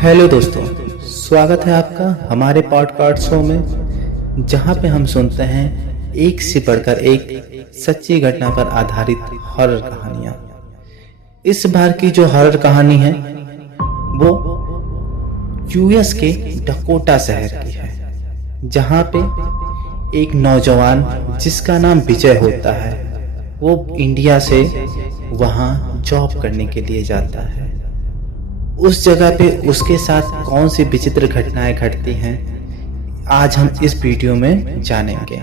Hello दोस्तों, स्वागत है आपका हमारे पॉडकास्ट शो में, जहां पे हम सुनते हैं एक से बढ़कर एक सच्ची घटना पर आधारित हॉरर कहानियां। इस बार की जो हॉरर कहानी है वो यूएस के डकोटा शहर की है, जहां पे एक नौजवान जिसका नाम विजय होता है वो इंडिया से वहां जॉब करने के लिए जाता है। उस जगह पे उसके साथ कौन सी विचित्र घटनाएं घटती हैं आज हम इस वीडियो में जानेंगे,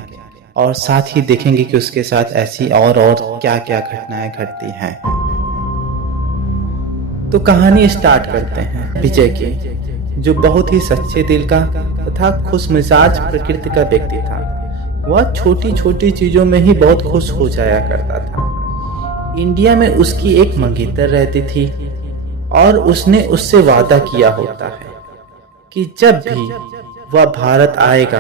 और साथ ही देखेंगे कि उसके साथ ऐसी और क्या क्या घटनाएं घटती हैं। तो कहानी स्टार्ट करते हैं विजय की, जो बहुत ही सच्चे दिल का तथा खुशमिजाज प्रकृति का व्यक्ति था। वह छोटी छोटी चीजों में ही बहुत खुश हो जाया करता था। इंडिया में उसकी एक मंगेतर रहती थी और उसने उससे वादा किया होता है कि जब भी वह भारत आएगा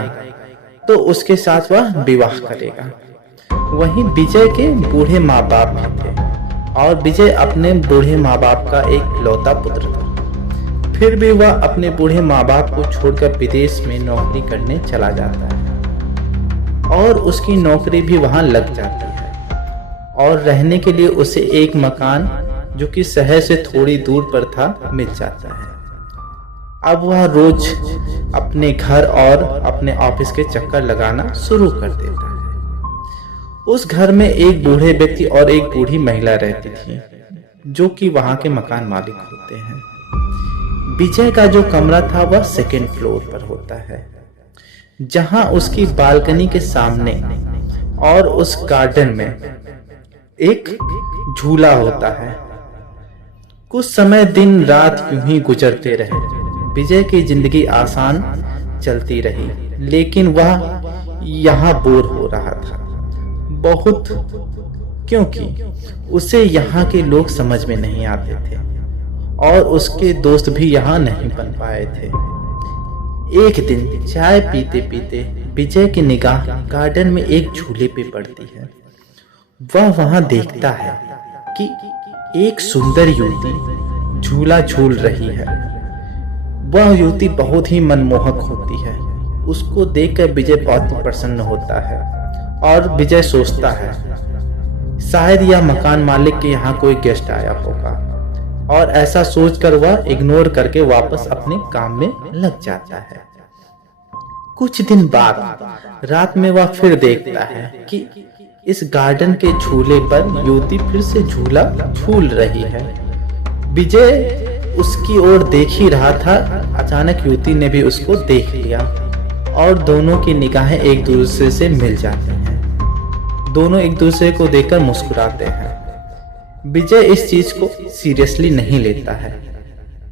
तो उसके साथ वह विवाह करेगा। वहीं विजय के बूढ़े माँ बाप भी थे और विजय अपने बूढ़े माँ बाप का एक लौता पुत्र था। फिर भी वह अपने बूढ़े माँ बाप को छोड़कर विदेश में नौकरी करने चला जाता है और उसकी नौकरी भी वहां लग जाती है और रहने के लिए उसे एक मकान जो कि शहर से थोड़ी दूर पर था मिल जाता है। अब वह रोज अपने घर और अपने ऑफिस के चक्कर लगाना शुरू कर देता है। उस घर में एक बूढ़े व्यक्ति और एक बूढ़ी महिला रहती थी, जो कि वहां के मकान मालिक होते हैं। विजय का जो कमरा था वह सेकेंड फ्लोर पर होता है, जहां उसकी बालकनी के सामने और उस गार्डन में एक झूला होता है। कुछ समय दिन रात यूं ही गुजरते रहे। विजय की जिंदगी आसान चलती रही, लेकिन वह यहाँ बोर हो रहा था बहुत, क्योंकि उसे यहाँ के लोग समझ में नहीं आते थे और उसके दोस्त भी यहाँ नहीं बन पाए थे। एक दिन चाय पीते पीते विजय की निगाह गार्डन में एक झूले पे पड़ती है। वह वहां देखता है कि एक सुंदर युवती झूला झूल रही है। वह युवती बहुत ही मनमोहक होती है। उसको देखकर विजय बहुत ही प्रसन्न होता है और विजय सोचता है शायद यह मकान मालिक के यहाँ कोई गेस्ट आया होगा, और ऐसा सोचकर वह इग्नोर करके वापस अपने काम में लग जाता है। कुछ दिन बाद रात में वह फिर देखता है कि इस गार्डन के झूले पर युवती फिर से झूला झूल रही है। विजय उसकी ओर देख ही रहा था, अचानक युवती ने भी उसको देख लिया और दोनों की निगाहें एक दूसरे से मिल जाती हैं। दोनों एक दूसरे को देखकर मुस्कुराते हैं। विजय इस चीज को सीरियसली नहीं लेता है,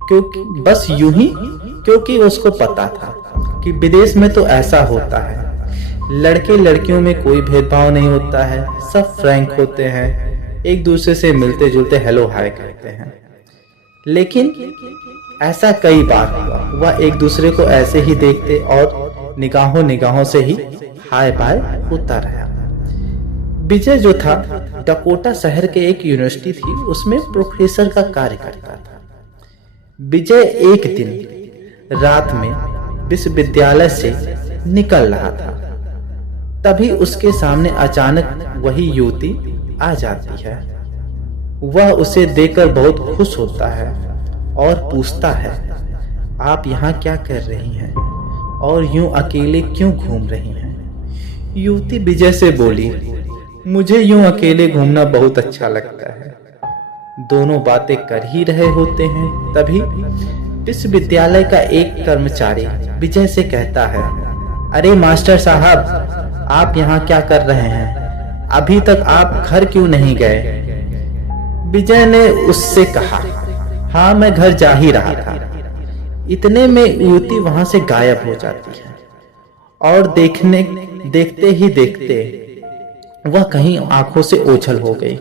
क्योंकि बस यूं ही, क्योंकि उसको पता था कि विदेश में तो ऐसा होता है, लड़के लड़कियों में कोई भेदभाव नहीं होता है, सब फ्रैंक होते हैं, एक दूसरे से मिलते जुलते हेलो हाय करते हैं। लेकिन ऐसा कई बार हुआ, वह एक दूसरे को ऐसे ही देखते और निगाहों से ही हाय बाय होता रहा। विजय जो था डकोटा शहर के एक यूनिवर्सिटी थी, उसमें प्रोफेसर का कार्य करता था। विजय एक दिन रात में विश्वविद्यालय से निकल रहा था, तभी उसके सामने अचानक वही युवती आ जाती है। वह उसे देखकर बहुत खुश होता है और पूछता है, आप यहाँ क्या कर रही हैं और यूं अकेले क्यों घूम रही हैं? युवती विजय से बोली, मुझे यूं अकेले घूमना बहुत अच्छा लगता है। दोनों बातें कर ही रहे होते हैं, तभी विश्वविद्यालय का एक कर्मचारी विजय से कहता है, अरे मास्टर साहब, आप यहाँ क्या कर रहे हैं? अभी तक आप घर क्यों नहीं गए? विजय ने उससे कहा, हाँ मैं घर जा ही रहा था। इतने में युवती वहां से गायब हो जाती है और देखते ही देखते वह कहीं आंखों से ओझल हो गई।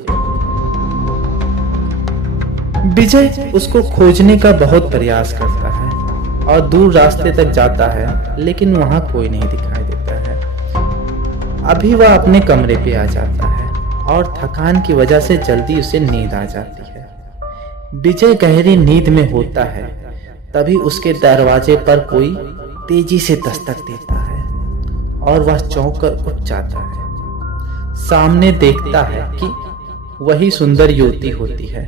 विजय उसको खोजने का बहुत प्रयास करता है और दूर रास्ते तक जाता है, लेकिन वहां कोई नहीं दिखाई देता है। अभी वह अपने कमरे पे आ जाता है और थकान की वजह से जल्दी उसे नींद आ जाती है। विजय गहरी नींद में होता है, तभी उसके दरवाजे पर कोई तेजी से दस्तक देता है और वह चौंक कर उठ जाता है। सामने देखता है कि वही सुंदर युवती होती है।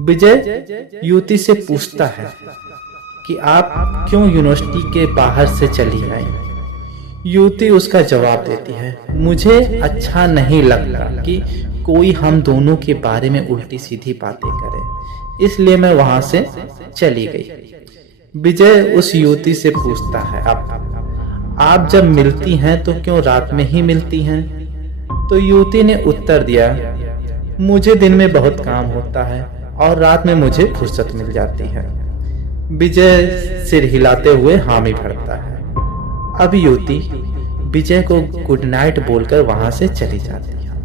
विजय युवती से पूछता है कि आप क्यों यूनिवर्सिटी के बाहर से चली आई। युवती उसका जवाब देती है, मुझे अच्छा नहीं लगता कि कोई हम दोनों के बारे में उल्टी सीधी बातें करे, इसलिए मैं वहां से चली गई। विजय उस युवती से पूछता है, अब आप जब मिलती हैं तो क्यों रात में ही मिलती हैं। तो युवती ने उत्तर दिया, मुझे दिन में बहुत काम होता है और रात में मुझे फुर्सत मिल जाती है। विजय सिर हिलाते हुए हामी भरता है। अब युवती विजय को गुड नाइट बोलकर वहां से चली जाती है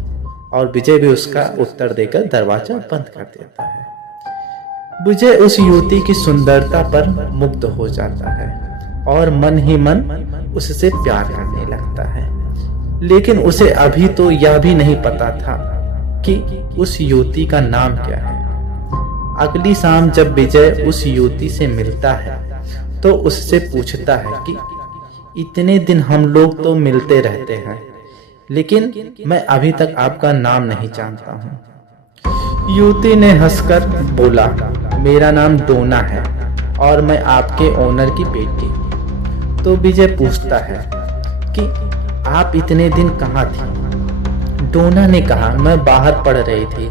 और विजय भी उसका उत्तर देकर दरवाजा बंद कर देता है। विजय उस युवती की सुंदरता पर मुग्ध हो जाता है और मन ही मन उससे प्यार करने लगता है, लेकिन उसे अभी तो यह भी नहीं पता था कि उस युवती का नाम क्या है। अगली शाम जब विजय उस युवती से मिलता है तो उससे पूछता है कि इतने दिन हम लोग तो मिलते रहते हैं, लेकिन मैं अभी तक आपका नाम नहीं जानता हूँ। युवती ने हंसकर बोला, मेरा नाम डोना है और मैं आपके ओनर की बेटी। तो विजय पूछता है कि आप इतने दिन कहाँ थी। डोना ने कहा, मैं बाहर पढ़ रही थी,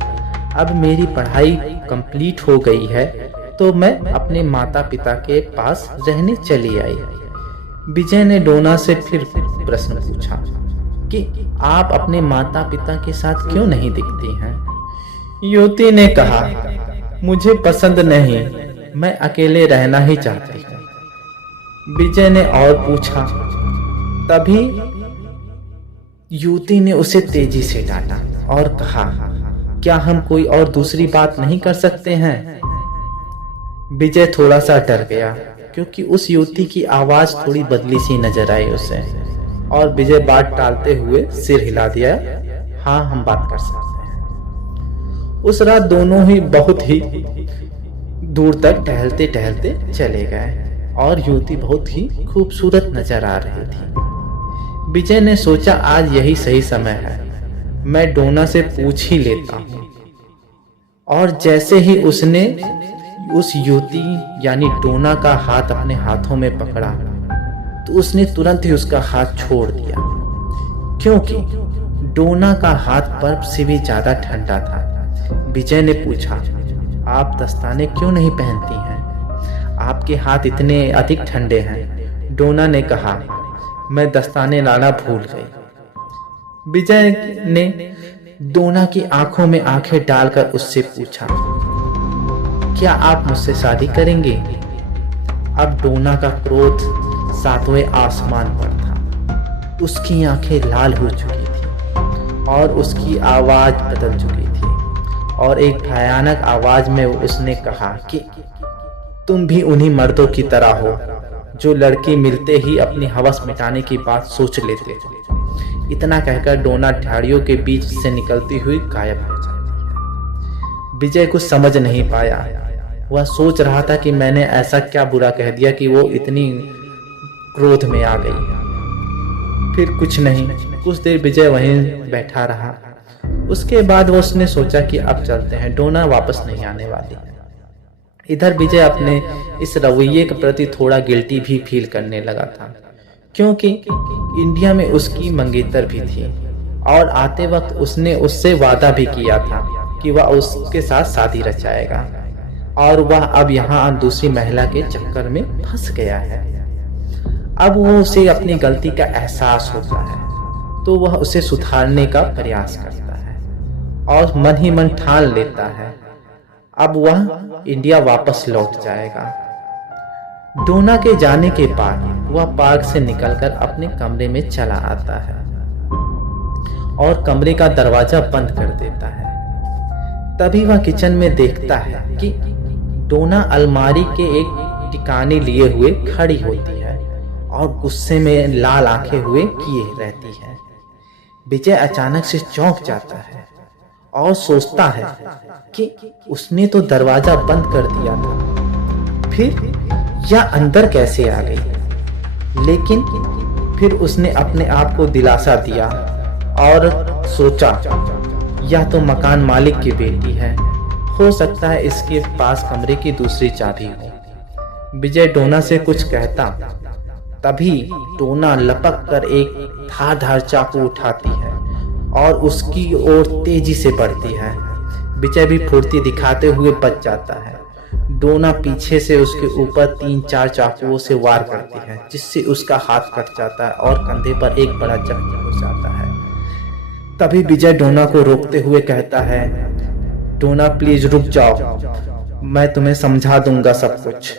अब मेरी पढ़ाई कंप्लीट हो गई है तो मैं अपने माता पिता के पास रहने चली आई। विजय ने डोना से फिर प्रश्न पूछा कि आप अपने माता पिता के साथ क्यों नहीं दिखती हैं। युवती ने कहा, मुझे पसंद नहीं, मैं अकेले रहना ही चाहती हूँ। विजय ने और पूछा, तभी युवती ने उसे तेजी से डांटा और कहा, क्या हम कोई और दूसरी बात नहीं कर सकते हैं। विजय थोड़ा सा डर गया क्योंकि उस युवती की आवाज थोड़ी बदली सी नजर आई उसे, और विजय बात टालते हुए सिर हिला दिया, हाँ हम बात कर सकते हैं। उस रात दोनों ही बहुत ही दूर तक टहलते टहलते चले गए और युवती बहुत ही खूबसूरत नजर आ रही थी। विजय ने सोचा, आज यही सही समय है, मैं डोना से पूछ ही लेता हूँ। और जैसे ही उसने उस युवती यानी डोना का हाथ अपने हाथों में पकड़ा तो उसने तुरंत ही उसका हाथ छोड़ दिया, क्योंकि डोना का हाथ बर्फ से भी ज्यादा ठंडा था। विजय ने पूछा, आप दस्ताने क्यों नहीं पहनती हैं, आपके हाथ इतने अधिक ठंडे हैं। डोना ने कहा, मैं दस्ताने लाना भूल गई। विजय ने डोना की आंखों में आंखें डालकर उससे पूछा, क्या आप मुझसे शादी करेंगे। अब डोना का क्रोध सातवें आसमान पर था। उसकी आंखें लाल हो चुकी थी और उसकी आवाज बदल चुकी थी और एक भयानक आवाज में उसने कहा कि तुम भी उन्हीं मर्दों की तरह हो जो लड़की मिलते ही अपनी हवस मिटाने की बात सोच लेते थे। इतना कहकर डोना झाड़ियों के बीच से निकलती हुई गायब हो जाती है। विजय कुछ समझ नहीं पाया। वह सोच रहा था कि मैंने ऐसा क्या बुरा कह दिया कि वो इतनी क्रोध में आ गई। फिर कुछ नहीं, कुछ देर विजय वहीं बैठा रहा। उसके बाद वो उसने सोचा कि अब चलते हैं, डोना वापस नहीं आने वाली है। इधर विजय अपने इस रवैये के प्रति थोड़ा गिल्टी भी फील करने लगा था, क्योंकि इंडिया में उसकी मंगेतर भी थी और आते वक्त उसने उससे वादा भी किया था कि वह उसके साथ शादी रचाएगा, और वह अब यहाँ दूसरी महिला के चक्कर में फंस गया है। अब वो उसे अपनी गलती का एहसास होता है तो वह उसे सुधारने का प्रयास करता है और मन ही मन ठान लेता है अब वह इंडिया वापस लौट जाएगा। डोना के जाने के बाद वह पार्क से निकलकर अपने कमरे में चला आता है और कमरे का दरवाजा बंद कर देता है। तभी वह किचन में देखता है कि डोना अलमारी के एक टिकाने लिए हुए खड़ी होती है और गुस्से में लाल आंखें हुए किए रहती है। विजय अचानक से चौंक जाता है और सोचता है कि उसने तो दरवाजा बंद कर दिया था, फिर यह अंदर कैसे आ गई। लेकिन फिर उसने अपने आप को दिलासा दिया और सोचा यह तो मकान मालिक की बेटी है, हो सकता है इसके पास कमरे की दूसरी चाबी हो। विजय डोना से कुछ कहता, तभी डोना लपक कर एक धारदार चाकू उठाती है और उसकी ओर तेजी से बढ़ती है। विजय भी फुर्ती दिखाते हुए बच जाता है। डोना पीछे से उसके ऊपर 3-4 चाकुओं से वार करती है, जिससे उसका हाथ कट जाता है और कंधे पर एक बड़ा जख्म हो जाता है। तभी विजय डोना को रोकते हुए कहता है, डोना प्लीज रुक जाओ, मैं तुम्हें समझा दूंगा सब कुछ।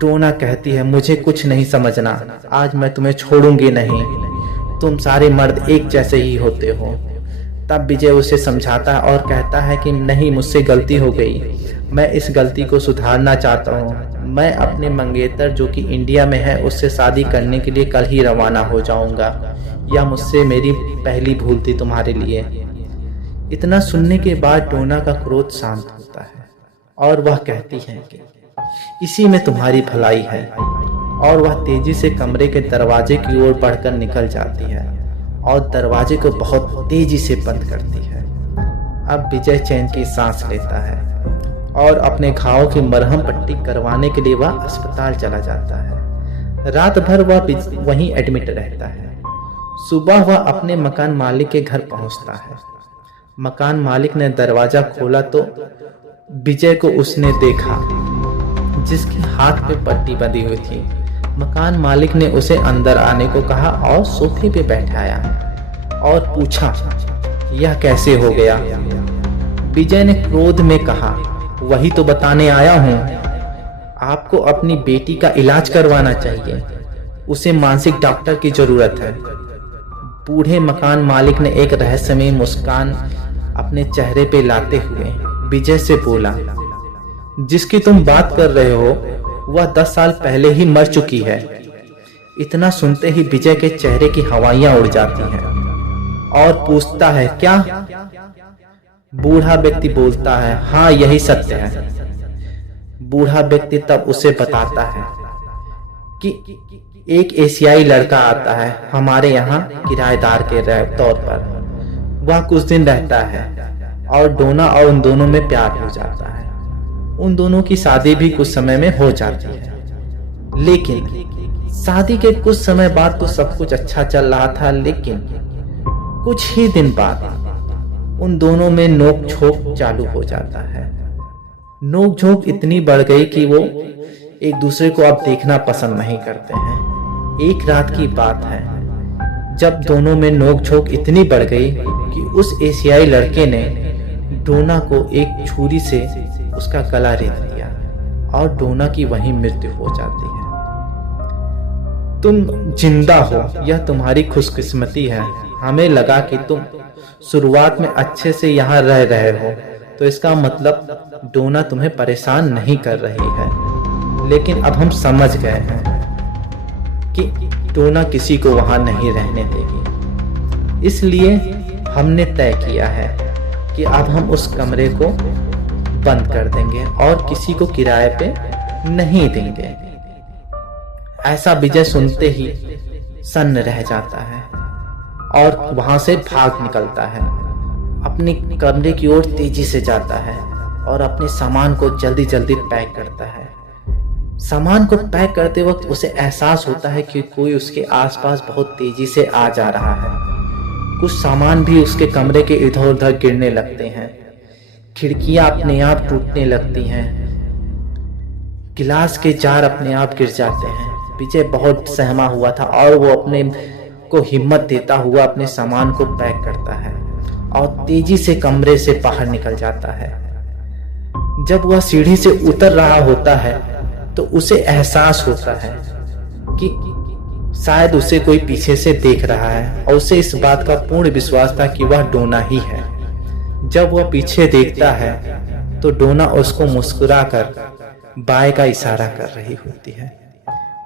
डोना कहती है, मुझे कुछ नहीं समझना, आज मैं तुम्हें छोड़ूंगी नहीं, तुम सारे मर्द एक जैसे ही होते हो। तब विजय उसे समझाता है और कहता है कि नहीं, मुझसे गलती हो गई, मैं इस गलती को सुधारना चाहता हूँ। मैं अपने मंगेतर जो कि इंडिया में है उससे शादी करने के लिए कल ही रवाना हो जाऊंगा। यह मुझसे मेरी पहली भूल थी तुम्हारे लिए। इतना सुनने के बाद डोना का क्रोध शांत होता है और वह कहती है कि इसी में तुम्हारी भलाई है, और वह तेजी से कमरे के दरवाजे की ओर बढ़कर निकल जाती है और दरवाजे को बहुत तेजी से बंद करती है। अब विजय चैन की सांस लेता है और अपने घावों की मरहम पट्टी करवाने के लिए वह अस्पताल चला जाता है। रात भर वह वहीं एडमिट रहता है। सुबह वह अपने मकान मालिक के घर पहुंचता है। मकान मालिक ने दरवाजा खोला तो विजय को उसने देखा, जिसके हाथ पे पट्टी बंधी हुई थी। मकान मालिक ने उसे अंदर आने को कहा और सोफे पे बैठाया और पूछा, यह कैसे हो गया। विजय ने क्रोध में कहा, वही तो बताने आया हूँ, आपको अपनी बेटी का इलाज करवाना चाहिए, उसे मानसिक डॉक्टर की जरूरत है। बूढ़े मकान मालिक ने एक रहस्यमय मुस्कान अपने चेहरे पे लाते हुए विजय से बोला, जिसकी तुम बात कर रहे हो वह 10 साल पहले ही मर चुकी है। इतना सुनते ही विजय के चेहरे की हवाइयां उड़ जाती हैं और पूछता है, क्या? बूढ़ा व्यक्ति बोलता है, हाँ यही सत्य है। बूढ़ा व्यक्ति तब उसे बताता है कि एक एशियाई लड़का आता है हमारे यहाँ किराएदार के तौर पर। वह कुछ दिन रहता है और डोना और उन दोनों में प्यार हो जाता है। उन दोनों की शादी भी कुछ समय में हो जाती है। लेकिन शादी के कुछ समय बाद तो सब कुछ अच्छा चल रहा था, लेकिन कुछ ही दिन बाद उन दोनों में नोक झोंक चालू हो जाता है। नोक झोंक इतनी बढ़ गई कि वो एक दूसरे को अब देखना पसंद नहीं करते हैं। एक रात की बात है जब दोनों में नोक झोंक इतनी बढ़ गई कि उस एशियाई लड़के ने डोना को एक छुरी से उसका गला रेत दिया और डोना की वहीं मृत्यु हो जाती है। तुम जिंदा हो यह तुम्हारी खुशकिस्मती है। हमें लगा कि तुम शुरुआत में अच्छे से यहाँ रह रहे हो, तो इसका मतलब डोना तुम्हें परेशान नहीं कर रही है। लेकिन अब हम समझ गए हैं कि डोना किसी को वहां नहीं रहने देगी। इसलिए हमने तय किया है कि अब हम उस कमरे को बंद कर देंगे और किसी को किराए पे नहीं देंगे। ऐसा विजय सुनते ही सन्न रह जाता है और वहां से भाग निकलता है। अपने कमरे की ओर तेजी से जाता है और अपने सामान को जल्दी जल्दी पैक करता है। सामान को पैक करते वक्त उसे एहसास होता है कि कोई उसके आसपास बहुत तेजी से आ जा रहा है। कुछ सामान भी उसके कमरे के इधर उधर गिरने लगते हैं। खिड़कियां अपने आप टूटने लगती हैं। गिलास के जार अपने आप गिर जाते हैं। विजय बहुत सहमा हुआ था और वो अपने को हिम्मत देता हुआ अपने सामान को पैक करता है और तेजी से कमरे से बाहर निकल जाता है। जब वह सीढ़ी से उतर रहा होता है तो उसे एहसास होता है कि शायद उसे कोई पीछे से देख रहा है और उसे इस बात का पूर्ण विश्वास था कि वह डोना ही है। जब वह पीछे देखता है तो डोना उसको मुस्कुराकर बाय का इशारा कर रही होती है।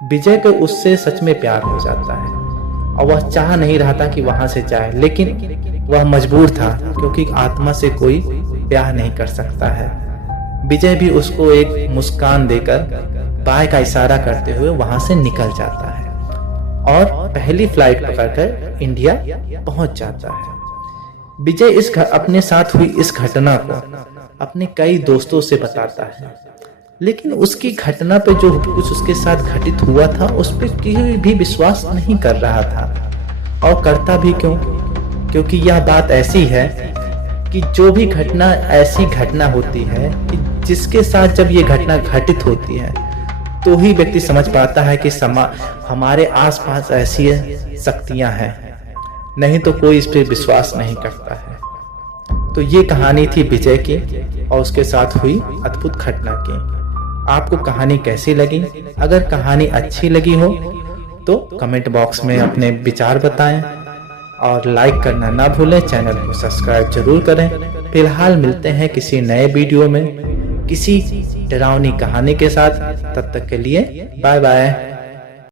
विजय को उससे सच में प्यार हो जाता है और वह चाह नहीं रहा था कि वहां से जाए, लेकिन वह मजबूर था क्योंकि आत्मा से कोई ब्याह नहीं कर सकता है। विजय भी उसको एक मुस्कान देकर बाय का इशारा करते हुए वहां से निकल जाता है और पहली फ्लाइट पकड़कर इंडिया पहुंच जाता है। विजय अपने साथ हुई इस घटना को अपने कई दोस्तों से बताता है, लेकिन उसकी घटना पे जो कुछ उसके साथ घटित हुआ था उस पर कोई भी विश्वास नहीं कर रहा था। और करता भी क्यों? क्योंकि यह बात ऐसी है कि जो भी घटना ऐसी घटना होती है कि जिसके साथ जब ये घटना घटित होती है तो ही व्यक्ति समझ पाता है कि हमारे आसपास ऐसी शक्तियां हैं, नहीं तो कोई इस पर विश्वास नहीं करता है। तो ये कहानी थी विजय की और उसके साथ हुई अद्भुत घटना की। आपको कहानी कैसी लगी? अगर कहानी अच्छी लगी हो तो कमेंट बॉक्स में अपने विचार बताएं और लाइक करना ना भूलें। चैनल को सब्सक्राइब जरूर करें। फिलहाल मिलते हैं किसी नए वीडियो में किसी डरावनी कहानी के साथ। तब तक के लिए बाय बाय।